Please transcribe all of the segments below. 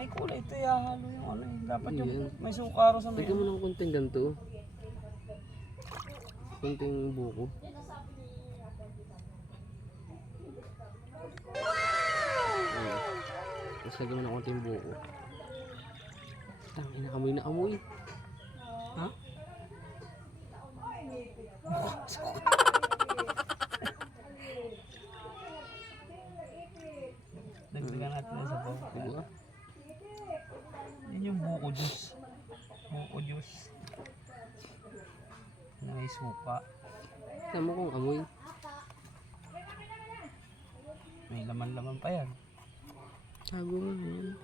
May kulay ito, ihahalo yung ano eh. Dapat yung Yan. may sukaro sa may Lagyan mo ng konting ganito. Konting buko. Ayan. Tapos lagyan mo ng konting buko. Tangin na amoy na amoy. Ha? Dagdagan natin na sa bawang. Diba? Yan yung buko juice. Buko juice. Na may suka. Tignan mo kung amoy. May laman-laman pa yan. Tago mo yan.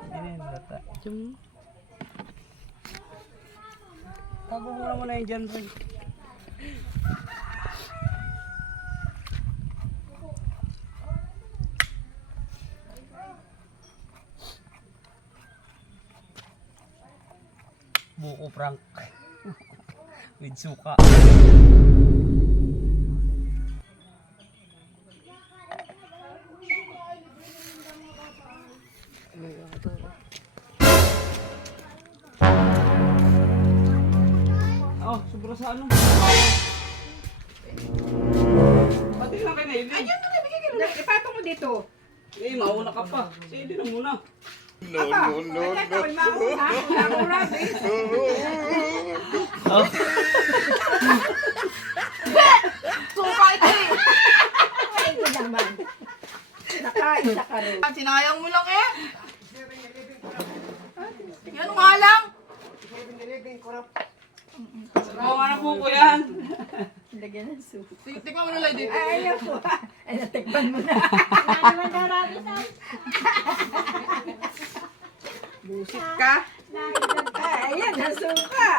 Hindi na yung lata. Diyan mo. Tago mo na yung dyan, Ray. Buko prank. With suka. Oh, sobra sa ano? Pati lang kay Nelly. Ayun na, bigyan ka na. Ipatong mo dito. Eh, mauna ka pa. Sige na muna. Aba, ay, tawag mauna. Mauna, Oh. suka ito eh. Ay, ito naman. Nakaisa ka rin. Sinayang mo lang eh. Yan nga lang. Oo nga na po ko yan. Lagyan ng suka. Tingnan mo na lang dito. Ay, ayaw po. Ay, natikpan mo na. Busit ka. Ay, ayan, ang suka.